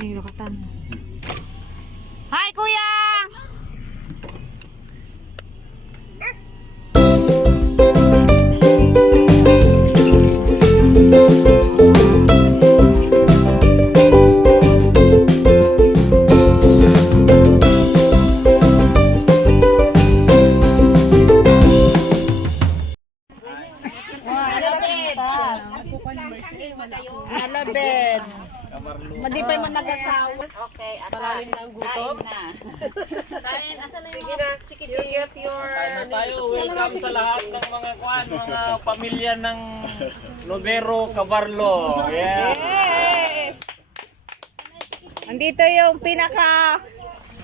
Nilokatan. Hi, kuya! Alabed. Madipay man nag-asawa. Okay, at Malalim na ang gutom. Kain, asan na yung mga chicken? You get your... Ano tayo, welcome sa lahat ng mga mga pamilya ng Lobero, Cabarlo. Yeah. Yes! Andito yung pinaka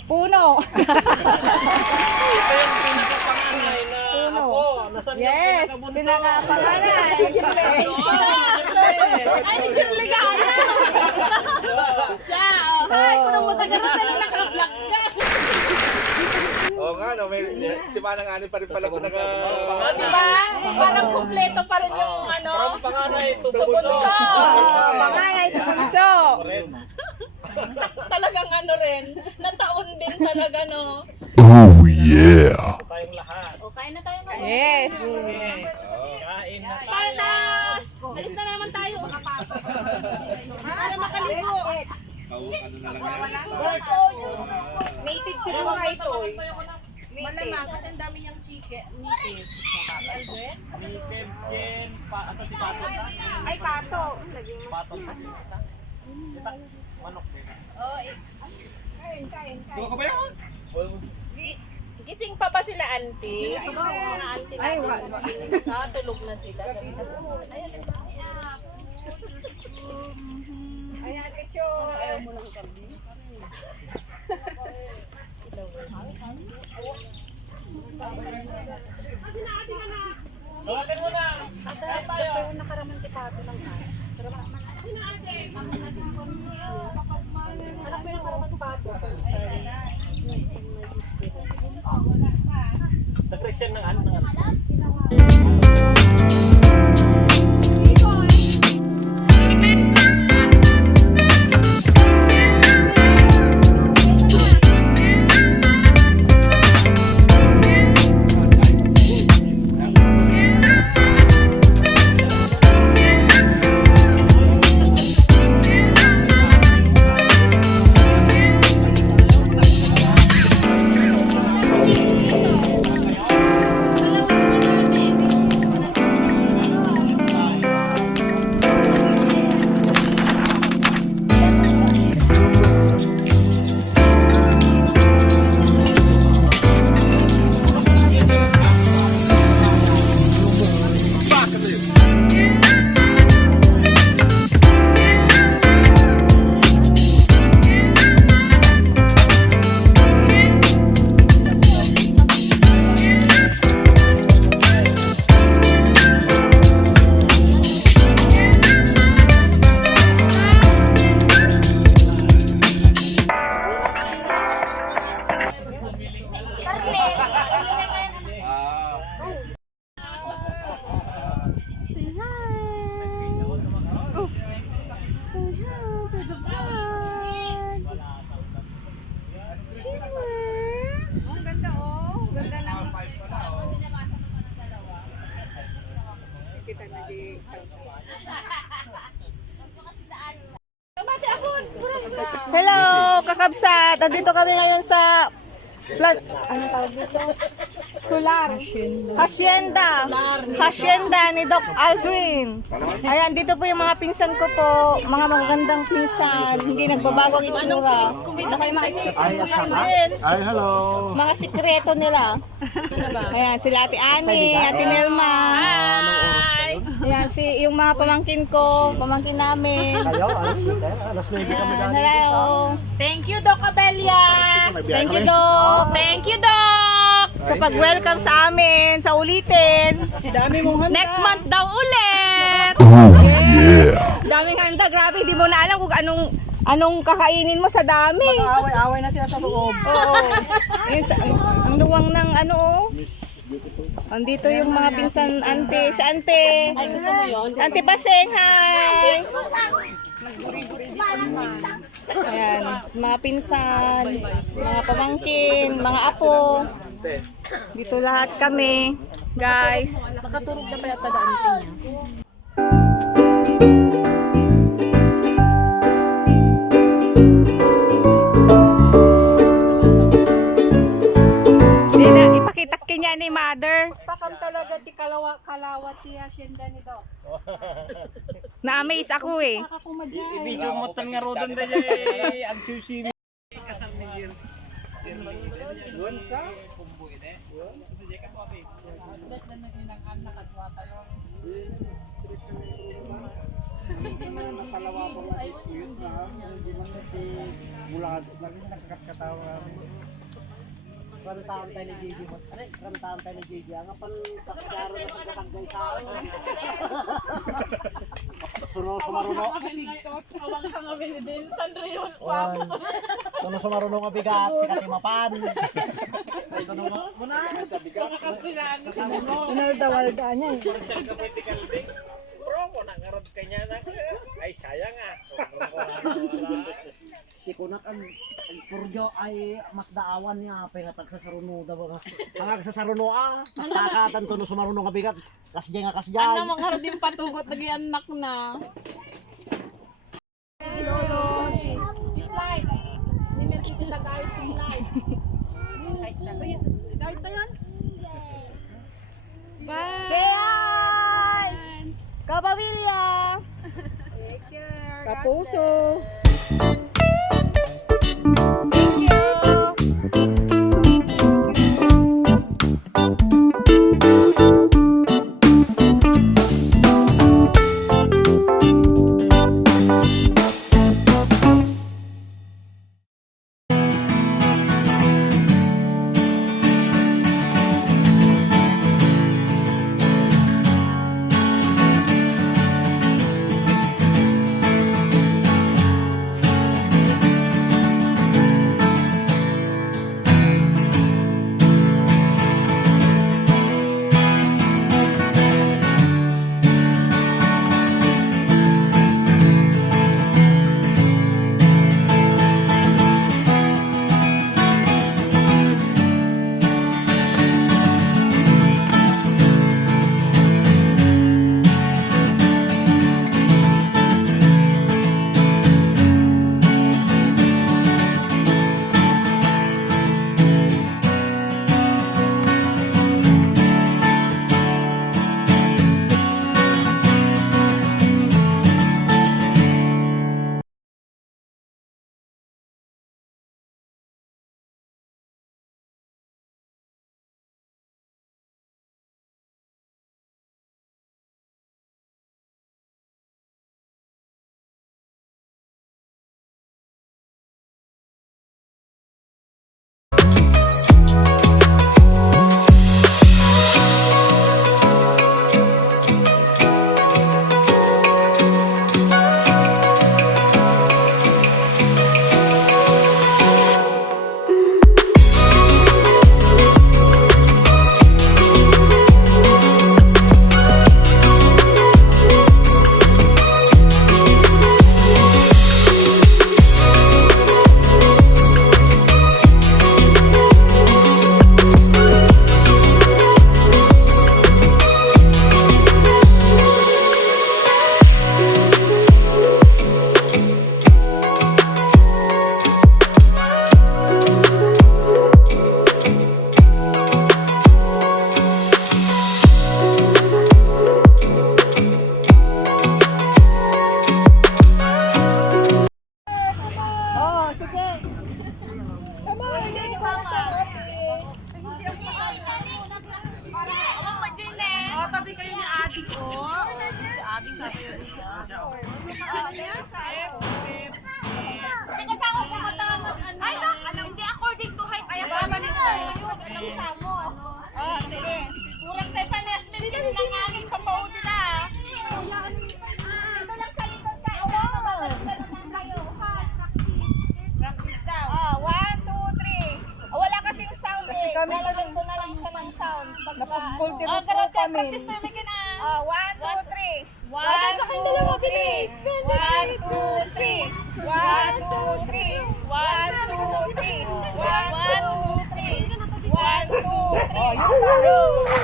puno. Ito yung pinakapanganay na ako. Nasaan Yes, yung pinaka-panganay. Ay, ni Jill Ligana! Siya! Ay, kung matagal na tayo naka-vlog ka. Oo nga, no, may si Manang Ani pa rin pala ito naka... O, diba? Parang kumpleto pa rin yung ano. From panganay to Bunso! Panganay to bunso. Talagang ano rin. Nataon din talaga, no? tayong lahat. O, kain na tayo ngayon. Yes. Kain na tayo. Para! Alis na naman tayo. Para makaligo. Native siguro ito. Malamang kasi ang dami niyang chicken. Native. Albert? Mikem, Ken, ano di pato na? Ay, pato. Pato kasi isa. Kita, manok din. Oh, Buka ka ba yan? gising pa ba sila, auntie? Mga auntie natin. Tulog na sila. Ayan, Echo. Ayaw mo lang kami. Tawagin mo na! Kain tayo! Nakaraman kita ito ng kain. Anak mo yung nakaraman pato. Na-Christian ng ano ng ano. Hello, kakabsat. Nandito kami ngayon sa ano tawag dito? Solar. Hacienda ni Doc Aldrin. Ayan, dito po yung mga pinsan ko po. Mga magagandang pinsan. Hindi nagbabago ang itsura. Kumita kayo makikita. Ay, hello. Mga sikreto nila. Ayan, sila Ate Ani, Ate Nelma. Ayan, yung mga pamangkin ko, pamangkin namin. Kayo, alas 9 kami Ayan, hello. Thank you, Doc Abelia. Thank you, Doc. Thank you, Doc. Sa pag-welcome sa amin, sa ulitin. Next month daw ulit. Yes. Daming handa, grabe, hindi mo na alam kung anong kakainin mo sa dami. Away-away na sila sa loob. Oo. Yun ang luwang ng ano, oh. Andito yung mga pinsan ante, sa ante. Ay, gusto mo yun? Ante Paseng, hi! Ayan, mga pinsan, mga pamangkin, mga apo. Dito lahat kami, guys. Nakatulog na pa yata daan niya. Hindi na, ipakita kanya ni mother. Pakam talaga ti kalawat si Hacienda ni Doc. Na-amaze ako eh. Video mo tan nga rodan da jay ang sushi. Rantaan tayo ni Gigi. Rantaan tayo ni Gigi. Ang apal kakyaro na pagkakagay sa akin. Sumaruno. Awang kang abili din. Sandro yun. Tuno sumaruno nga bigat. Sikat yung mapan. Bro, ko nangarod kanya na. Ay sayang ah. Tikunak ang purjo ay mas daawan niya. Pengatag sa saruno. Ang sa saruno takatan tuno sumaruno nga bigat. Kasdyan nga kasdyan. Ano mga din patugot nag-ianak na. Light. Ni Merkiti na guys ng light. Kahit na yan? Say hi! Kapamilya! Kapuso! Thank you! Kasi kasama ko matamas ano. Ay, hindi according to height. Ay, sama nito. Mas anong samo. Oh, sige. Kurang tayo pa nes. May dito ng aling papaudi na. Ito lang sa likod ka. Ito lang kayo. Practice daw. Ah, 1, 2, 3. Wala kasing sound eh. Lalagyan ko na lang siya ng sound. Napos-school din Oh, karoon tayo. Practice tayo may kina. 1, 2, 3. 1, 2, 3. 1, 2, 3. 1, 2, 3. 1, 2, 3. 1, 2, 3. 1, 2, 3. Oh, yun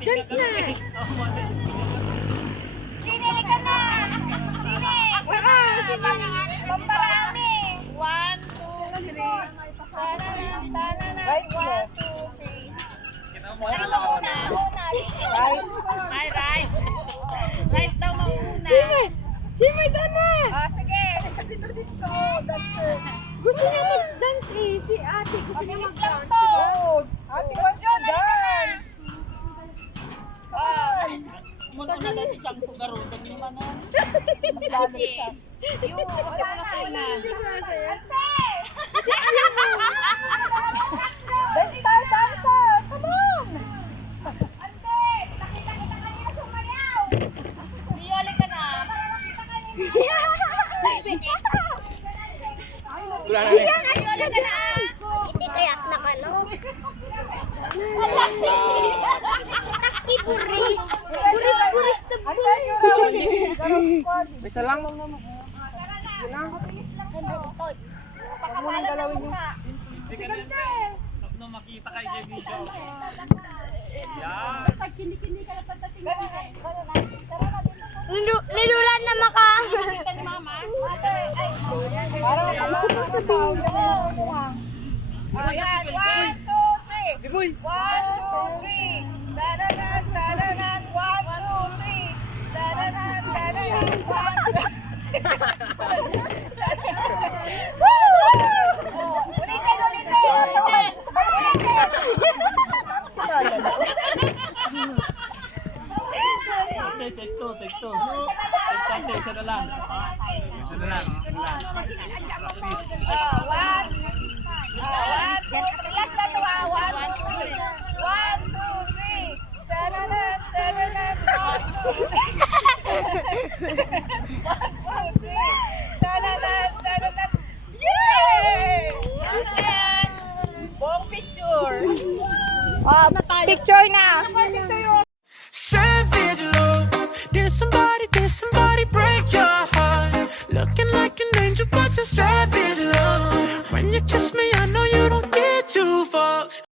Dance na! Sine ka na! Sine! Pamparami! 1, 2, 3. Tananan, tananan. 1, 2, 3. Ano mauna? Right. Ay, right. Right daw mauna. Jimmy, doon na! Ah, sige. Dito. Dancer. Gusto niya mag-dance eh. Si ate gusto niya Mabilis lang mag-dance. to. Ate wants to dance. Muna na dati siyang pugarutan ni Manon. Yung, wala na. Best star dancer. Come on. Ante! Nakita kita kanina sumayaw! Biyali ka na. Biyali ka na! Hindi kaya nakano? Taki buris. Buris to Isa lang. Pakapalan mo ka. No, makita kay video. Nilulan na maka. Kita ni Mama. Parang ano supposed to be? Ayan, 1, 2, 3. 1, 2, 3. Tananan, tananan. 1, 2, 3. Tananan, tananan. 1, 2. Ulitin. Okay, take two. Take two, isa na lang. Isa na lang. Practice.